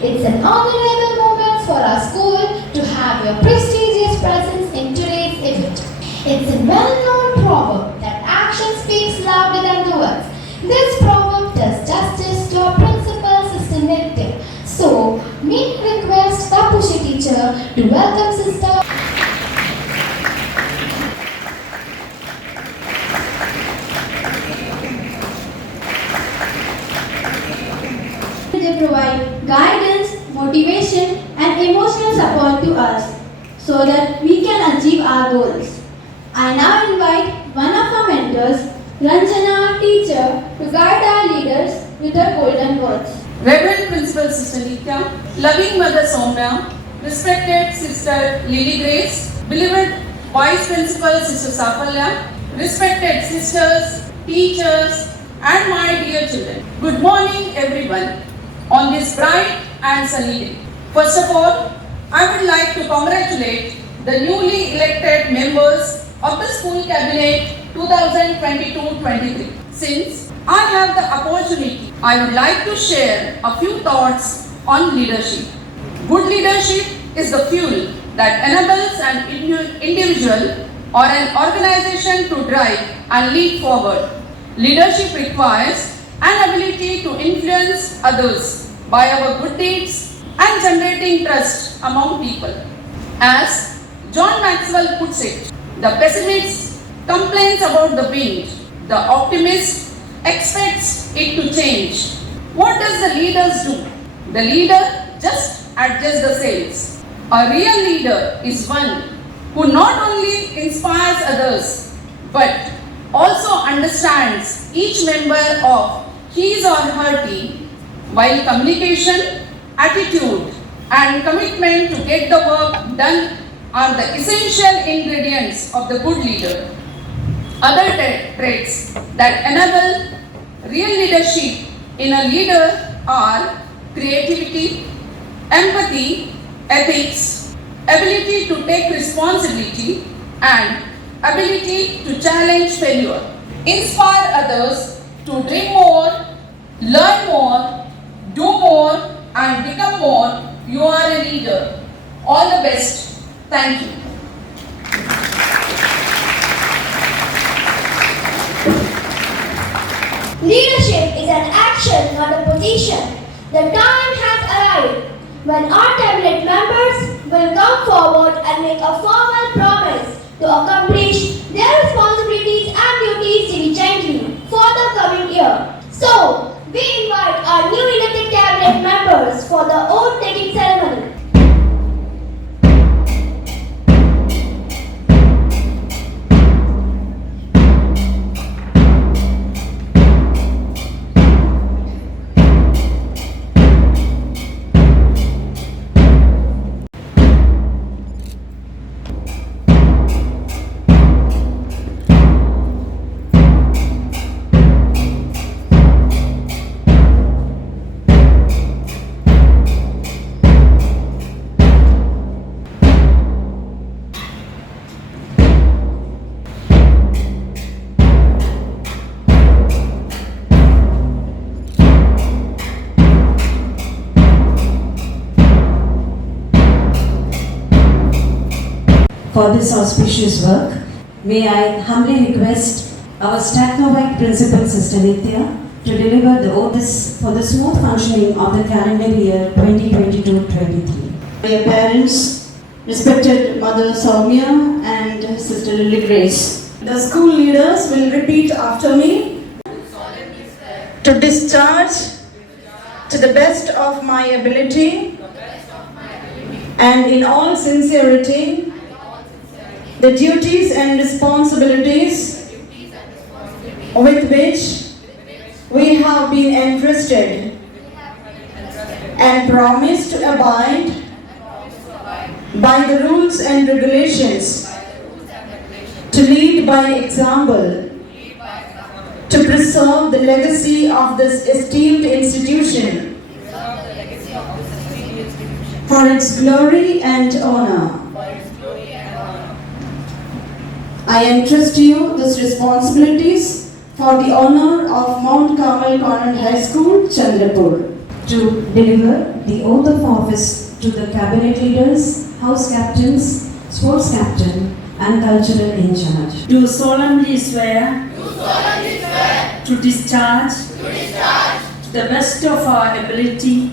It's an honorable moment for our school to have your prestigious presence in today's event. It's a well-known proverb that action speaks louder than the words. This proverb does justice to our principal, Sister Nitya. So, may I request Kapushi teacher to welcome Sister. They provide guidance, motivation and emotional support to us so that we can achieve our goals. I now invite one of our mentors, Ranjana, our teacher, to guide our leaders with her golden words. Reverend Principal Sister Nitya, loving Mother Soumya, respected Sister Lily Grace, beloved Vice Principal Sister Safalya, respected sisters, teachers and my dear children. Good morning everyone on this bright and sunny day. First of all, I would like to congratulate the newly elected members of the School Cabinet 2022-23. Since I have the opportunity, I would like to share a few thoughts on leadership. Good leadership is the fuel that enables an individual or an organization to drive and lead forward. Leadership requires an ability to influence others by our good deeds and generating trust among people. As John Maxwell puts it, the pessimist complains about the wind, the optimist expects it to change. What does the leader do? The leader just adjusts the sails. A real leader is one who not only inspires others but also understands each member of his or her team, while communication, attitude and commitment to get the work done are the essential ingredients of the good leader. Other traits that enable real leadership in a leader are creativity, empathy, ethics, ability to take responsibility and ability to challenge failure. Inspire others to dream more, learn more, do more and become more. You are a leader. All the best. Thank you. Leadership is an action, not a position. The time has arrived when our cabinet members will come forward and make a formal promise to accomplish their responsibilities and duties diligently for the coming year. So, we invite our new elected cabinet members for the oath-taking ceremony. For this auspicious work, may I humbly request our Stacnovite Principal Sister Nitya to deliver the oaths for the smooth functioning of the calendar year 2022-23. Dear parents, respected Mother Soumya and Sister Lily Grace, the school leaders will repeat after me. To discharge to the best of my ability and in all sincerity the duties and responsibilities with which we have been entrusted and promised to abide by the rules and regulations, to lead by example, to preserve the legacy of this esteemed institution for its glory and honor. I entrust to you these responsibilities for the honor of Mount Carmel Convent High School, Chandrapur. to deliver the oath of office to the cabinet leaders, house captains, sports captain and cultural in charge. Do solemnly swear to discharge to the best of our ability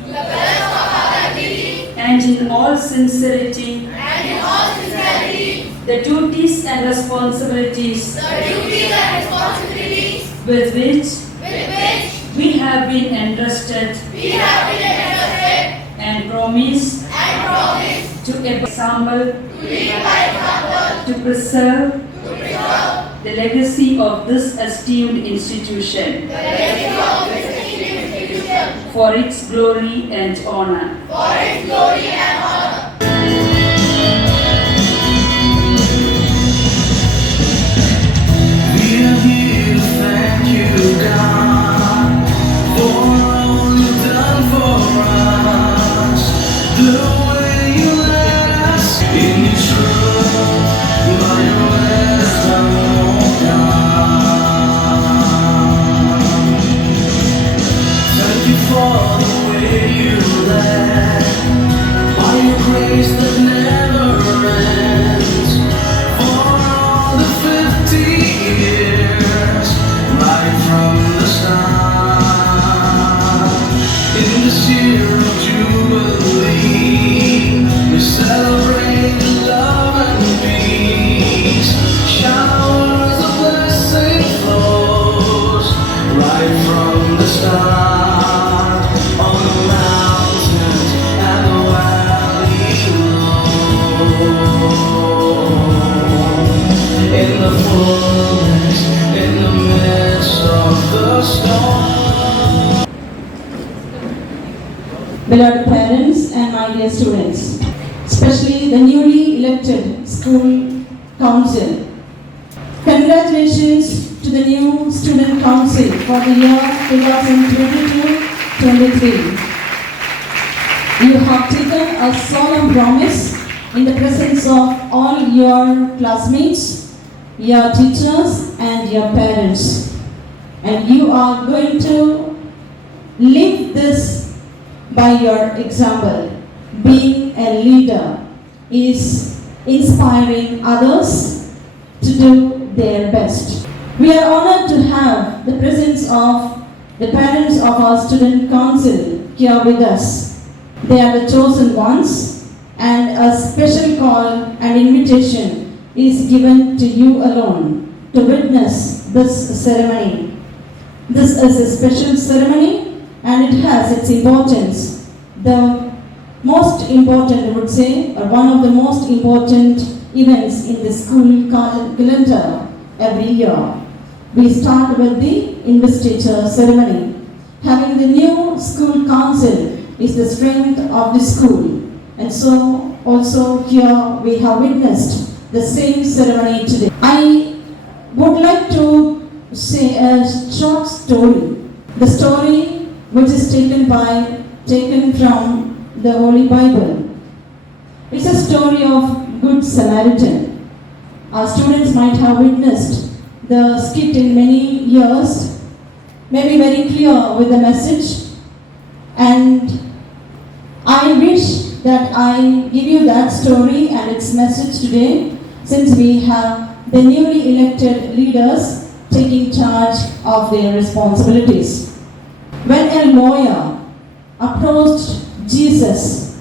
and in all sincerity the duties and responsibilities with which we have been entrusted and promise to example to preserve the legacy of this esteemed institution for its glory and honor. We are here to thank you, God, for all you've done for us. The way you led us in your truth, by your wisdom, oh God. Thank you for the way you led, by your grace that never ends. For all the 50 years, right from the start. In this year of Jubilee, we celebrate love and peace. Showers of blessing flows, right from the start. On the mountains and the valley low. In the fullness, in the midst of the storm. Beloved parents and my dear students, especially the newly elected school council. Congratulations to the new student council for the year 2022-23. You have taken a solemn promise in the presence of all your classmates, your teachers and your parents. And you are going to live this by your example. Being a leader is inspiring others to do their best. We are honored to have the presence of the parents of our student council here with us. They are the chosen ones, and a special call and invitation is given to you alone to witness this ceremony. This is a special ceremony and it has its importance. The most important, I would say, or one of the most important events in the school calendar every year. We start with the Investiture Ceremony. Having the new school council is the strength of the school. And so also here we have witnessed the same ceremony today. I would like to say a short story. The story which is taken from the Holy Bible. It's a story of Good Samaritan. Our students might have witnessed the skit in many years, maybe very clear with the message, and I wish that I give you that story and its message today, since we have the newly elected leaders taking charge of their responsibilities. When a lawyer approached Jesus,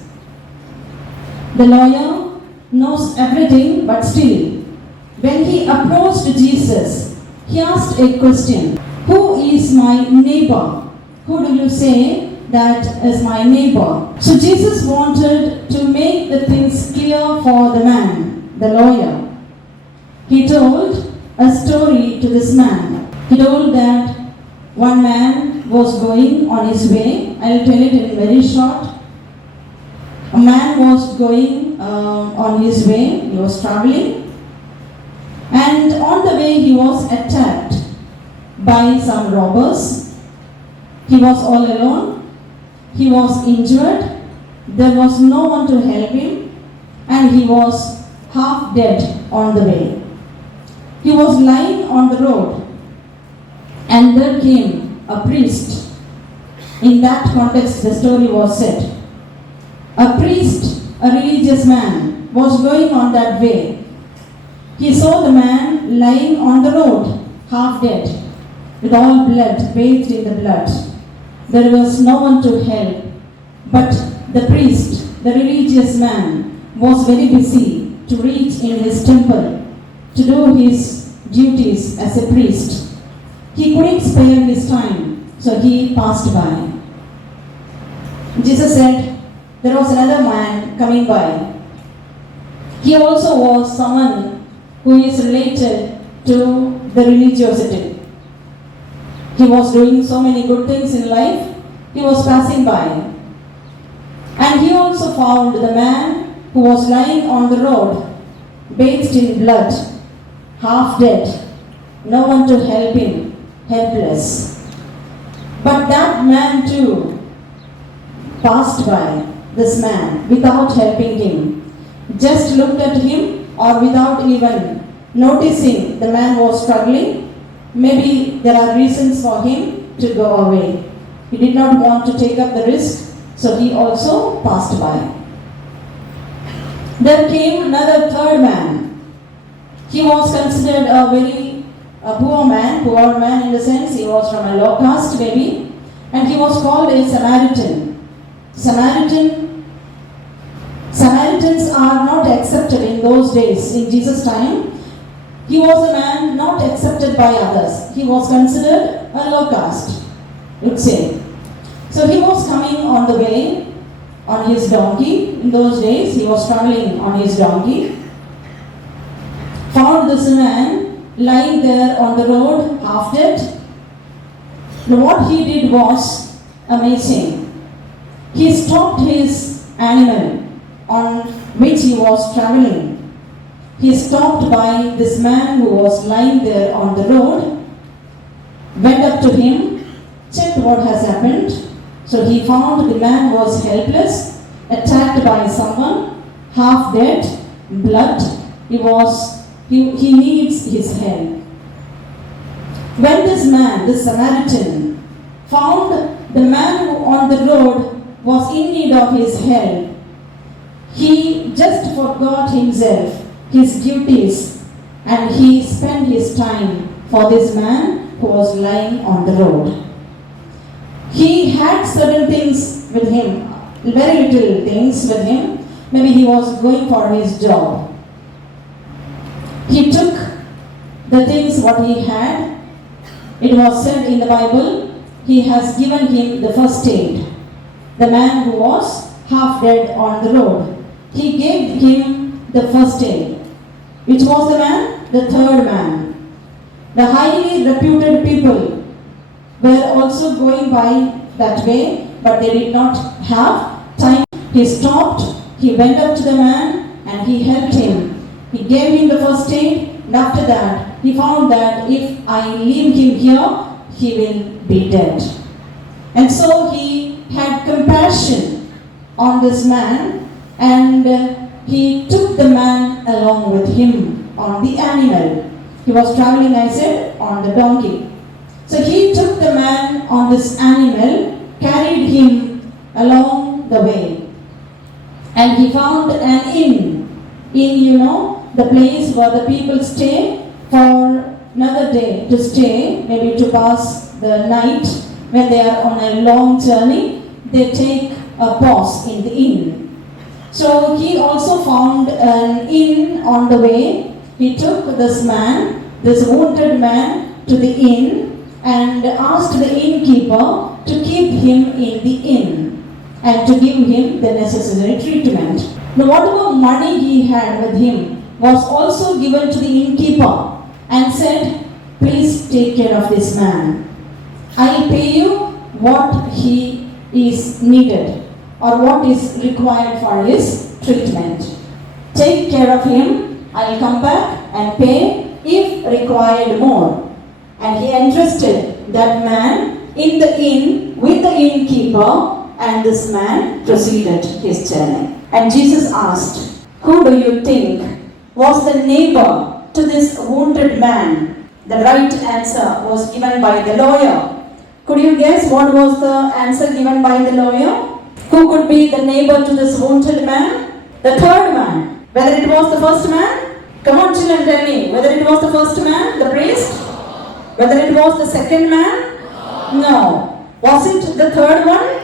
the lawyer knows everything, but still, when he approached Jesus, he asked a question: who is my neighbor? Who do you say that is my neighbor? So Jesus wanted to make the things clear for the man, the lawyer. He told a story to this man. He told that one man was going on his way. I'll tell it in very short. A man was going on his way. He was traveling. And on the way he was attacked by some robbers. He was all alone. He was injured. There was no one to help him. And he was half dead on the way. He was lying on the road. And there came a priest In that context, the story was said. A priest, a religious man, was going on that way. He saw the man lying on the road, half dead, with all blood, bathed in the blood. There was no one to help, but the priest, the religious man, was very busy to reach in his temple, to do his duties as a priest. He couldn't spare his time, so he passed by. Jesus said, there was another man coming by. He also was someone who is related to the religiosity. He was doing so many good things in life. He was passing by. And he also found the man who was lying on the road, bathed in blood, half dead, no one to help him, helpless. But that man too passed by this man without helping him, just looked at him, or without even noticing the man was struggling. Maybe there are reasons for him to go away. He did not want to take up the risk, so he also passed by. There came another third man. He was considered a very poor man in the sense he was from a low caste maybe, and he was called a Samaritan. Samaritans are not accepted in those days. In Jesus' time, he was a man not accepted by others. He was considered a low caste, you'd say. So he was coming on the way on his donkey. In those days, he was traveling on his donkey. Found this man lying there on the road, half dead. Now what he did was amazing. He stopped his animal on which he was traveling. He stopped by this man who was lying there on the road, went up to him, checked what has happened. So he found the man was helpless, attacked by someone, half dead, blood. He needs his help. When this man, this Samaritan, found the man who on the road was in need of his help, he just forgot himself, his duties, and he spent his time for this man who was lying on the road. He had certain things with him, very little things with him. Maybe he was going for his job. He took the things what he had. It was said in the Bible, he has given him the first aid. The man who was half dead on the road, he gave him the first aid. Which was the man? The third man. The highly reputed people were also going by that way, but they did not have time. He stopped, he went up to the man and he helped him. He gave him the first aid, and after that, he found that if I leave him here, he will be dead. And so he had compassion on this man, and he took the man along with him on the animal. He was traveling, I said, on the donkey. So he took the man on this animal, carried him along the way. And he found an inn, the place where the people stay for another day to stay, maybe to pass the night. When they are on a long journey, they take a pause in the inn. So he also found an inn on the way. He took this man, this wounded man, to the inn and asked the innkeeper to keep him in the inn and to give him the necessary treatment. Now whatever money he had with him was also given to the innkeeper and said, please take care of this man. I'll pay you what he is needed or what is required for his treatment. Take care of him, I'll come back and pay if required more. And he entrusted that man in the inn with the innkeeper, and this man proceeded his journey. And Jesus asked, who do you think was the neighbor to this wounded man? The right answer was given by the lawyer. Could you guess what was the answer given by the lawyer? Who could be the neighbor to this wounded man? The third man. Whether it was the first man? Come on, children, tell me. Whether it was the first man, the priest? Whether it was the second man? No. Was it the third one?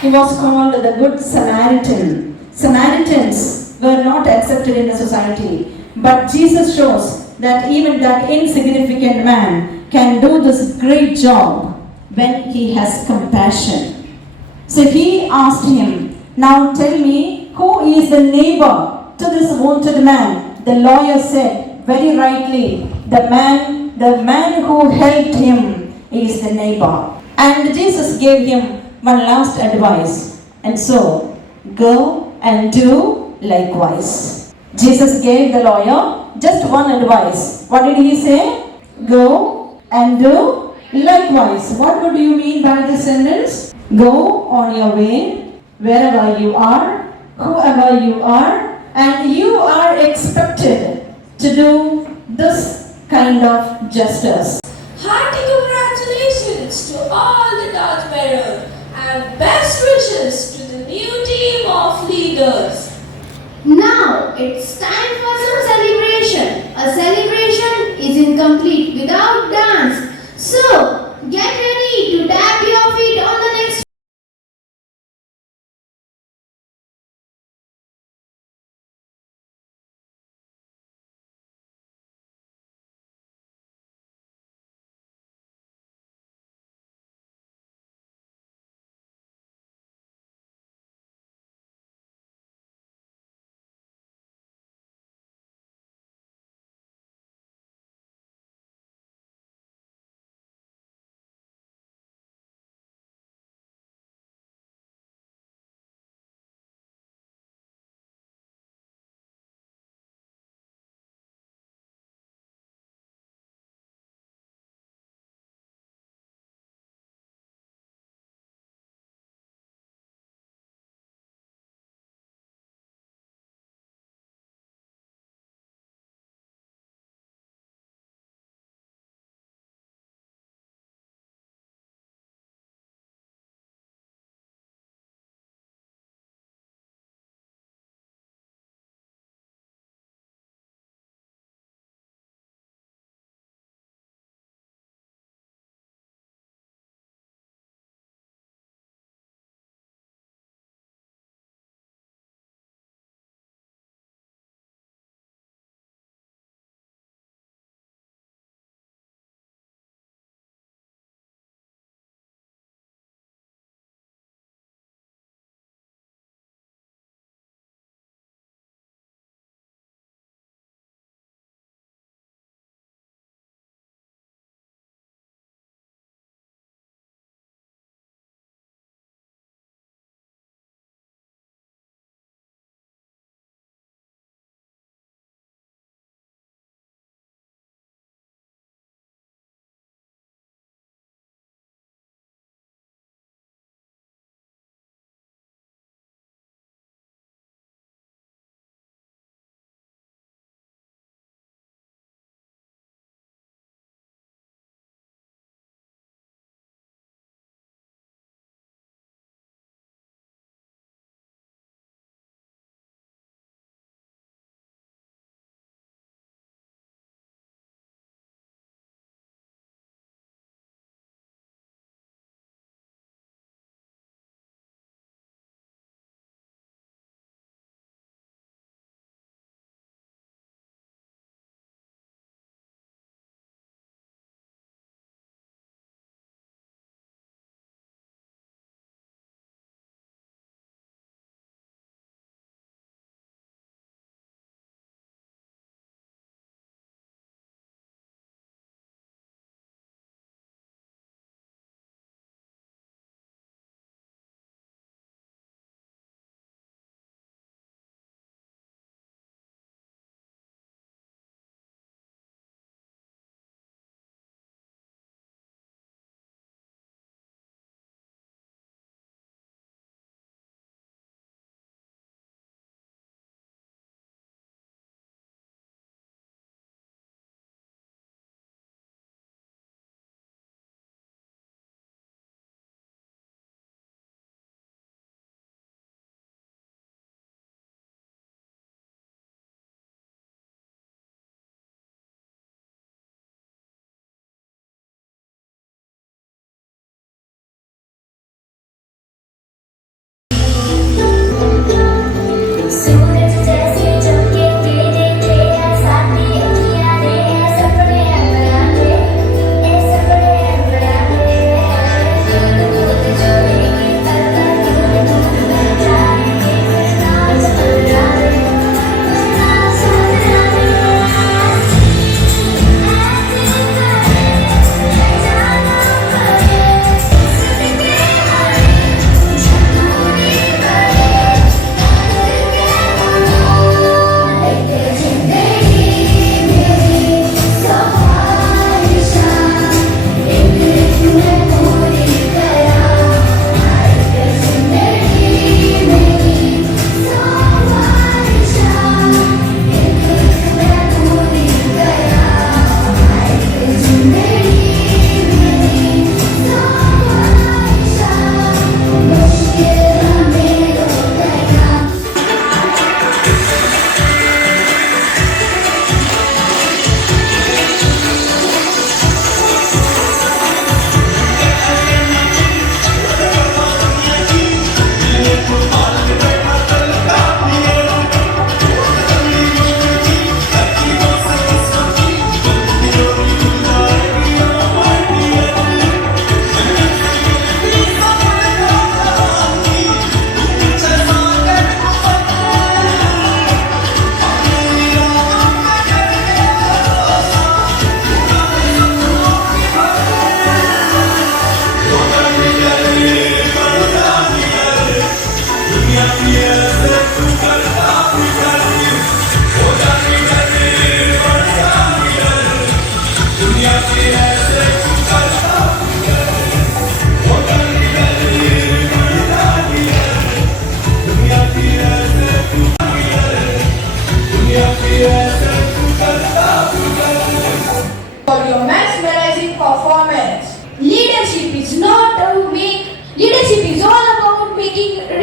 He was called the Good Samaritan. Samaritans were not accepted in the society. But Jesus shows that even that insignificant man can do this great job when he has compassion. So he asked him, now tell me, who is the neighbor to this wounded man? The lawyer said, very rightly, the man who helped him is the neighbor. And Jesus gave him one last advice. And so, go and do likewise. Jesus gave the lawyer just one advice. What did he say? Go and do likewise. What do you mean by this sentence? Go on your way, wherever you are, whoever you are, and you are expected to do this kind of justice. Hearty congratulations to all the torchbearers and best wishes to the new team of leaders. Now it's time for some celebration. A celebration is incomplete without dance. So get ready to tap your feet on the next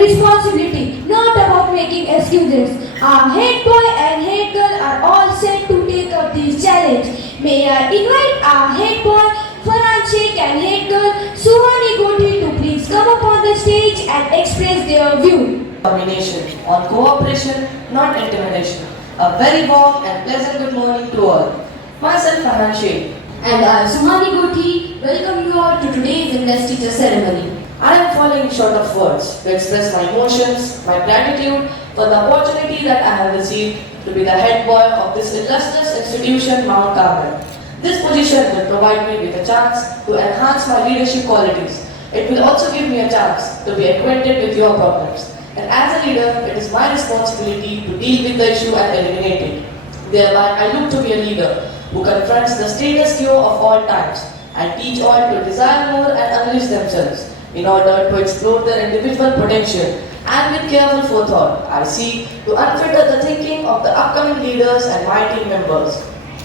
responsibility, not about making excuses. Our head boy and head girl are all set to take up this challenge. May I invite our head boy, Farhan Sheikh, and head girl, Suhani Godhi, to please come up on the stage and express their view. Domination, on cooperation, not intimidation. A very warm and pleasant good morning to all. Myself, Farhan Sheikh. And I, Suhani Godhi, welcome you all to today's Investiture Ceremony. I am falling short of words to express my emotions, my gratitude for the opportunity that I have received to be the head boy of this illustrious institution, Mount Carmel. This position will provide me with a chance to enhance my leadership qualities. It will also give me a chance to be acquainted with your problems. And as a leader, it is my responsibility to deal with the issue and eliminate it. Thereby, I look to be a leader who confronts the status quo of all times and teach all to desire more and unleash themselves in order to explore their individual potential. And with careful forethought, I seek to unfetter the thinking of the upcoming leaders and my team members.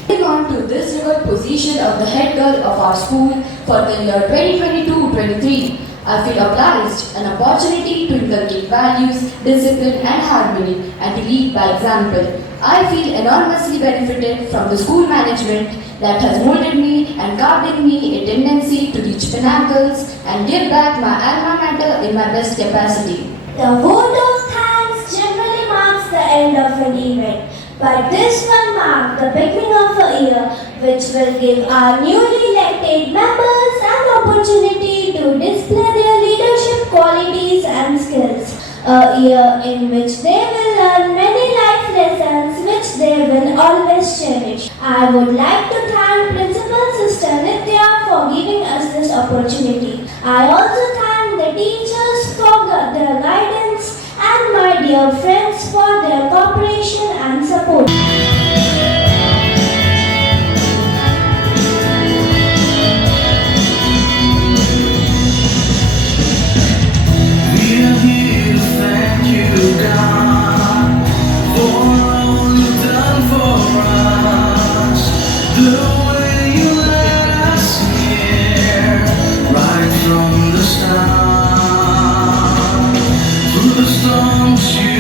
Moving on to this regal position of the head girl of our school for the year 2022-23, I feel obliged an opportunity to inculcate values, discipline and harmony and to lead by example. I feel enormously benefited from the school management that has molded me and carved in me a tendency to reach pinnacles and give back my alma mater in my best capacity. The vote of thanks generally marks the end of an event, but this will mark the beginning of a year which will give our newly elected members an opportunity to display their leadership qualities and skills. A year in which they will learn many life lessons which they will always cherish. I would like to thank Principal Sister Nitya for giving us this opportunity. I also thank the teachers for their guidance and my dear friends for their cooperation and support. We are here to thank you, God, for all you've done for us. The way you led us here, right from the start. Through the storms you